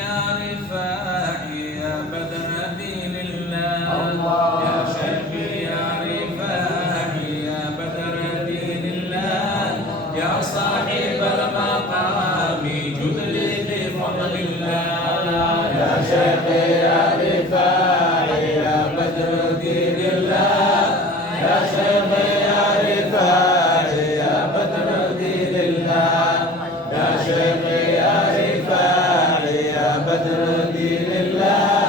يا رفاعي يا بدر دين الله يا شيخي يا رفاعي يا بدر دين الله يا صاحب المقام جد لي بفضل الله يا شيخي يا رفاعي يا بدر دين الله يا شيخي يا رفاعي يا بدر دين الله يا شيخي يا رفاعي يا بدر دين الله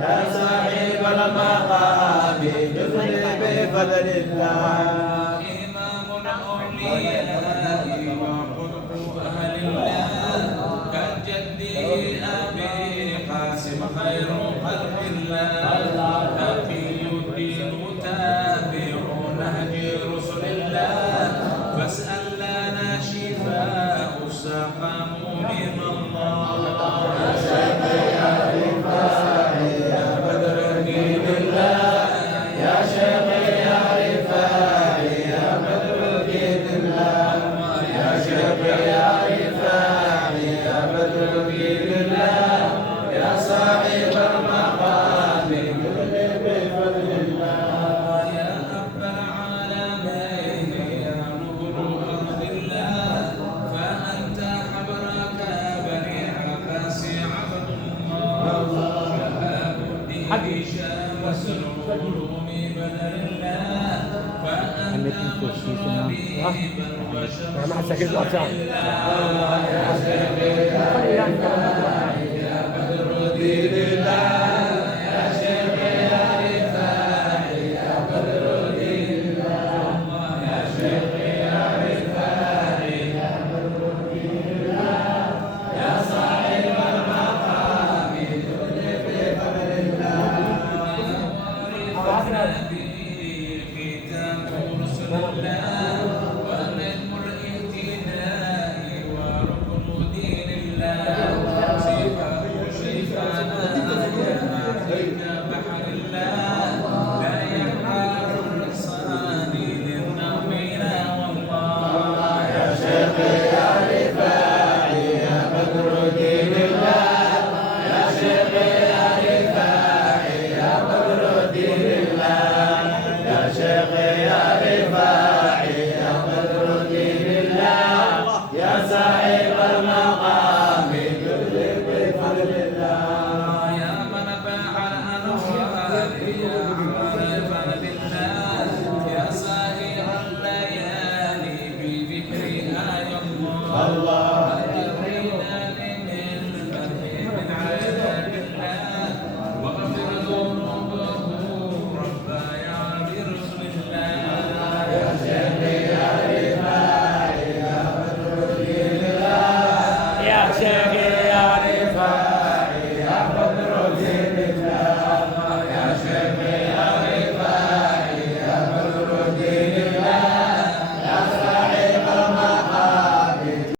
يا صاحب المقام جد لي بفضل الله إمام الأولياء وقطب أهل الله كجدي أبي قاسم خير خلق الله تقي الدين تابع نهج رسل الله فاسأل لنا شفاء السقام من الله يا شيخي يا رفاعي يا بدر دين الله يا شيخي يا رفاعي يا بدر دين الله يا شيخي يا رفاعي يا بدر دين الله يا صاحب المقام كل بفضل الله يا رب العالمين يا نور أرض الله فأنت حبرك بني عباس عبد الله شهاب الدين شمس العلوم بدر الله فأنت مشربي البشر ما حد ساكت الأطفال. يا شيخي يا